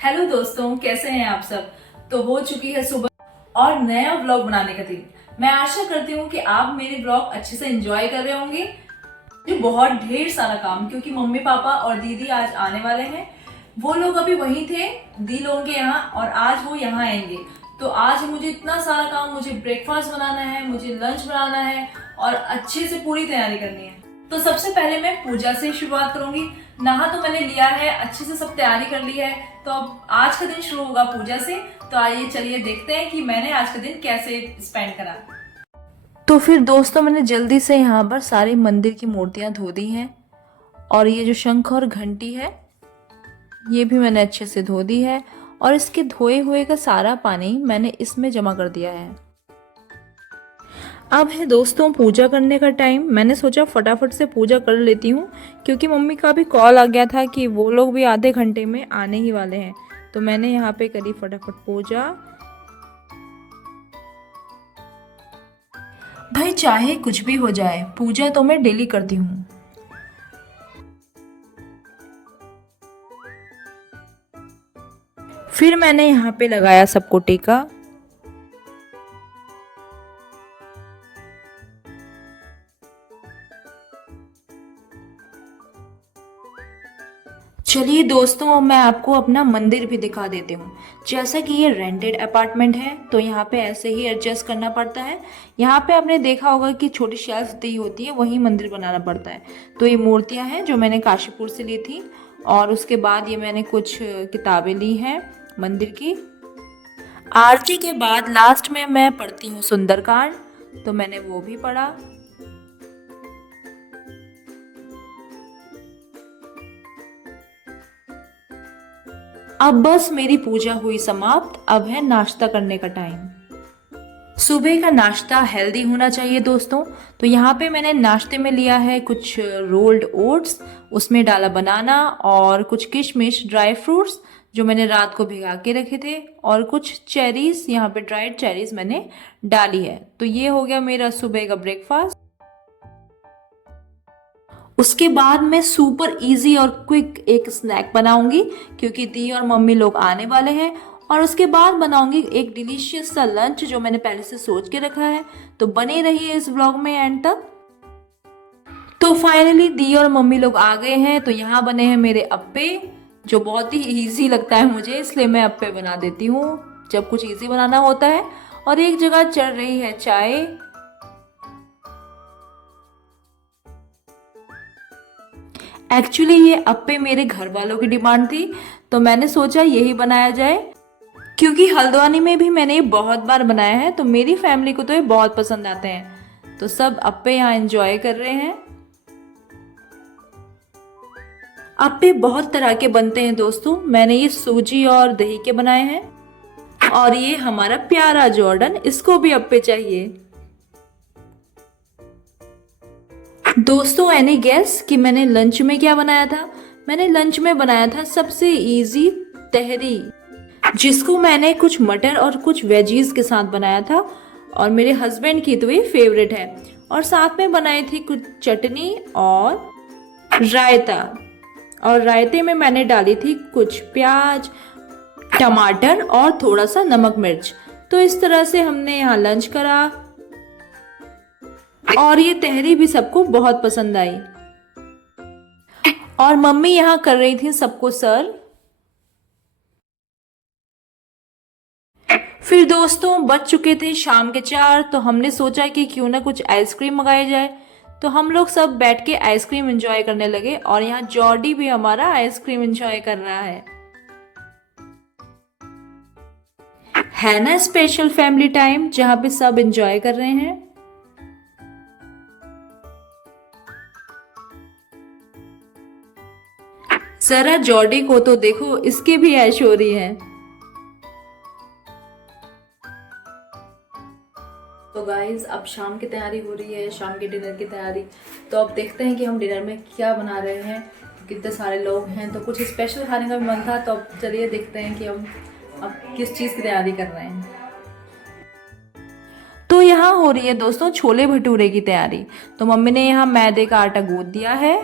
Hello दोस्तों, कैसे हैं आप सब। तो हो चुकी है सुबह और नया व्लॉग बनाने का दिन। मैं आशा करती हूँ कि आप मेरे व्लॉग अच्छे से एंजॉय कर रहे होंगे। मुझे बहुत ढेर सारा काम, क्योंकि मम्मी पापा और दीदी आज आने वाले हैं। वो लोग अभी वहीं थे दी लोगों के यहाँ, और आज वो यहाँ आएंगे। तो आज मुझे इतना सारा काम, मुझे ब्रेकफास्ट बनाना है, मुझे लंच बनाना है और अच्छे से पूरी तैयारी करनी है। तो सबसे पहले मैं पूजा से शुरुआत करूंगी। नहा तो मैंने लिया है, अच्छे से सब तैयारी कर ली है। तो अब आज का दिन शुरू होगा पूजा से। तो आइए चलिए देखते हैं कि मैंने आज का दिन कैसे स्पेंड करा। तो फिर दोस्तों, मैंने जल्दी से यहाँ पर सारी मंदिर की मूर्तियां धो दी हैं। और ये जो शंख और घंटी है, ये भी मैंने अच्छे से धो दी है। और इसके धोए हुए का सारा पानी मैंने इसमें जमा कर दिया है। अब है दोस्तों पूजा करने का टाइम। मैंने सोचा फटाफट से पूजा कर लेती हूँ, क्योंकि मम्मी का भी कॉल आ गया था कि वो लोग भी आधे घंटे में आने ही वाले हैं। तो मैंने यहाँ पे करी फटाफट पूजा। भाई चाहे कुछ भी हो जाए, पूजा तो मैं डेली करती हूँ। फिर मैंने यहाँ पे लगाया सबको टीका। चलिए दोस्तों, अब मैं आपको अपना मंदिर भी दिखा देती हूँ। जैसा कि ये रेंटेड अपार्टमेंट है, तो यहाँ पे ऐसे ही एडजस्ट करना पड़ता है। यहाँ पे आपने देखा होगा कि छोटी शेल्फ दी होती है, वही मंदिर बनाना पड़ता है। तो ये मूर्तियाँ हैं जो मैंने काशीपुर से ली थी। और उसके बाद ये मैंने कुछ किताबें ली हैं मंदिर की। आरती के बाद लास्ट में मैं पढ़ती हूँ सुंदरकांड, तो मैंने वो भी पढ़ा। अब बस मेरी पूजा हुई समाप्त। अब है नाश्ता करने का टाइम। सुबह का नाश्ता हेल्दी होना चाहिए दोस्तों। तो यहाँ पे मैंने नाश्ते में लिया है कुछ रोल्ड ओट्स, उसमें डाला बनाना और कुछ किशमिश ड्राई फ्रूट्स जो मैंने रात को भिगा के रखे थे, और कुछ चेरीज, यहाँ पे ड्राइड चेरीज मैंने डाली है। तो ये हो गया मेरा सुबह का ब्रेकफास्ट। उसके बाद मैं सुपर इजी और क्विक एक स्नैक बनाऊंगी, क्योंकि दी और मम्मी लोग आने वाले हैं। और उसके बाद बनाऊंगी एक डिलीशियस सा लंच जो मैंने पहले से सोच के रखा है। तो बने रहिए इस व्लॉग में एंड तक। तो फाइनली दी और मम्मी लोग आ गए हैं। तो यहाँ बने हैं मेरे अप्पे, जो बहुत ही इजी लगता है मुझे, इसलिए मैं अप्पे बना देती हूँ जब कुछ इजी बनाना होता है। और एक जगह चल रही है चाय। एक्चुअली ये अप्पे मेरे घर वालों की डिमांड थी, तो मैंने सोचा यही बनाया जाए। क्योंकि हल्द्वानी में भी मैंने ये बहुत बार बनाया है, तो मेरी फैमिली को तो ये बहुत पसंद आते हैं। तो सब अप्पे यहाँ एंजॉय कर रहे हैं। अप्पे बहुत तरह के बनते हैं दोस्तों। मैंने ये सूजी और दही के बनाए हैं। और ये हमारा प्यारा जॉर्डन, इसको भी अप्पे चाहिए। दोस्तों एनी गेस कि मैंने लंच में क्या बनाया था। मैंने लंच में बनाया था सबसे इजी तहरी, जिसको मैंने कुछ मटर और कुछ वेजीज के साथ बनाया था। और मेरे हस्बैंड की तो ये फेवरेट है। और साथ में बनाई थी कुछ चटनी और रायता। और रायते में मैंने डाली थी कुछ प्याज, टमाटर और थोड़ा सा नमक मिर्च। तो इस तरह से हमने यहाँ लंच करा। और ये तहरी भी सबको बहुत पसंद आई। और मम्मी यहाँ कर रही थी सबको सर्व। फिर दोस्तों बज चुके थे शाम के 4। तो हमने सोचा कि क्यों ना कुछ आइसक्रीम मंगाई जाए। तो हम लोग सब बैठ के आइसक्रीम एंजॉय करने लगे। और यहाँ जॉर्डी भी हमारा आइसक्रीम एंजॉय कर रहा है ना स्पेशल फैमिली टाइम, जहाँ पे सब एंजॉय कर रहे हैं। जरा जॉर्डी को तो देखो, इसकी भी ऐश हो रही है। तो गाइज अब शाम की तैयारी हो रही है, शाम के डिनर की तैयारी। तो अब देखते हैं कि हम डिनर में क्या बना रहे हैं। कितने सारे लोग हैं, तो कुछ स्पेशल खाने का भी मन था। तो अब चलिए देखते हैं कि हम अब किस चीज़ की तैयारी कर रहे हैं। तो यहाँ हो रही है दोस्तों छोले भटूरे की तैयारी। तो मम्मी ने यहाँ मैदे का आटा गूंथ दिया है।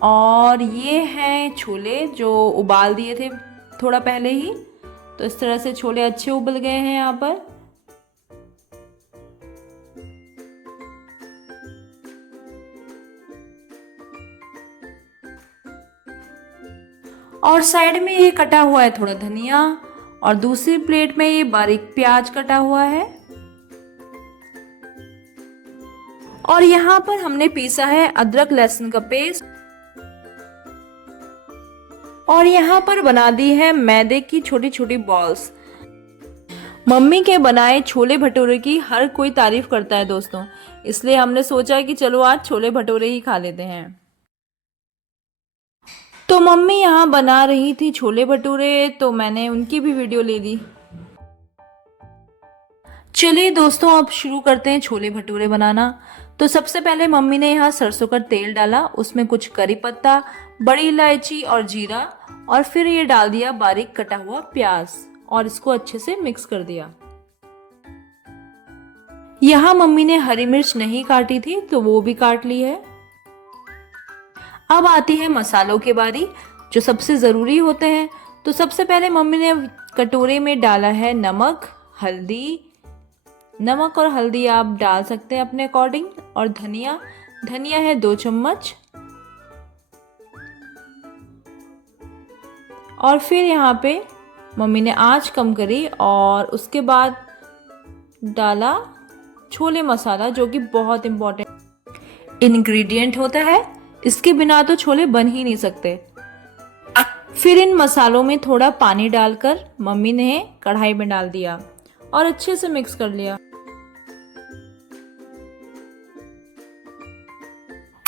और ये हैं छोले जो उबाल दिए थे थोड़ा पहले ही। तो इस तरह से छोले अच्छे उबल गए हैं यहाँ पर। और साइड में ये कटा हुआ है थोड़ा धनिया, और दूसरी प्लेट में ये बारीक प्याज कटा हुआ है। और यहाँ पर हमने पीसा है अदरक लहसुन का पेस्ट। और यहाँ पर बना दी है मैदे की छोटी छोटी बॉल्स। मम्मी के बनाए छोले भटूरे की हर कोई तारीफ करता है दोस्तों, इसलिए हमने सोचा कि चलो आज छोले भटूरे ही खा लेते हैं। तो मम्मी यहाँ बना रही थी छोले भटूरे, तो मैंने उनकी भी वीडियो ले ली। चलिए दोस्तों अब शुरू करते हैं छोले भटूरे बनाना। तो सबसे पहले मम्मी ने यहाँ सरसों का तेल डाला, उसमें कुछ करी पत्ता, बड़ी इलायची और जीरा, और फिर ये डाल दिया बारीक कटा हुआ प्याज और इसको अच्छे से मिक्स कर दिया। यहाँ मम्मी ने हरी मिर्च नहीं काटी थी तो वो भी काट ली है। अब आती है मसालों की बारी, जो सबसे ज़रूरी होते हैं। तो सबसे पहले मम्मी ने कटोरे में डाला है नमक, हल्दी। नमक और हल्दी आप डाल सकते हैं अपने अकॉर्डिंग। और धनिया है 2 चम्मच। और फिर यहाँ पे मम्मी ने आंच कम करी और उसके बाद डाला छोले मसाला, जो कि बहुत इम्पोर्टेंट इंग्रेडिएंट होता है, इसके बिना तो छोले बन ही नहीं सकते। फिर इन मसालों में थोड़ा पानी डालकर मम्मी ने कढ़ाई में डाल दिया और अच्छे से मिक्स कर लिया।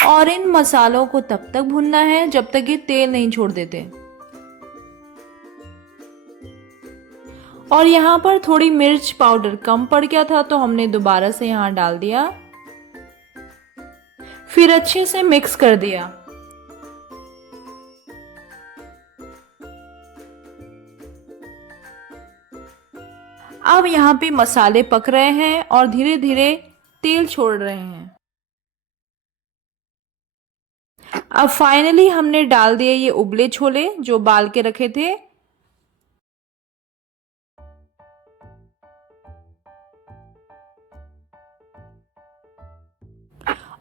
और इन मसालों को तब तक भूनना है जब तक ये तेल नहीं छोड़ देते। और यहाँ पर थोड़ी मिर्च पाउडर कम पड़ गया था तो हमने दोबारा से यहाँ डाल दिया, फिर अच्छे से मिक्स कर दिया। अब यहाँ पे मसाले पक रहे हैं और धीरे धीरे तेल छोड़ रहे हैं। अब फाइनली हमने डाल दिए ये उबले छोले जो बाल के रखे थे।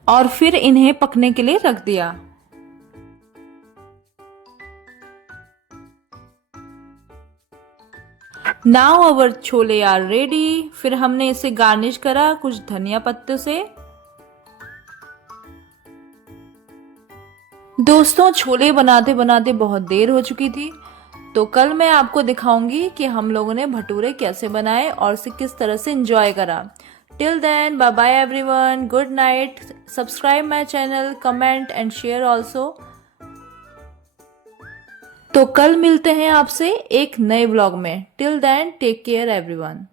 और फिर इन्हें पकने के लिए रख दिया। Now our chole are ready. फिर हमने इसे गार्निश करा कुछ धनिया पत्ते से। दोस्तों छोले बनाते बनाते बहुत देर हो चुकी थी, तो कल मैं आपको दिखाऊंगी कि हम लोगों ने भटूरे कैसे बनाए और इसे किस तरह से एंजॉय करा। Till then, bye bye everyone. Good night. Subscribe my channel, comment and share also. तो कल मिलते हैं आपसे एक नए व्लॉग में। Till then, take care everyone.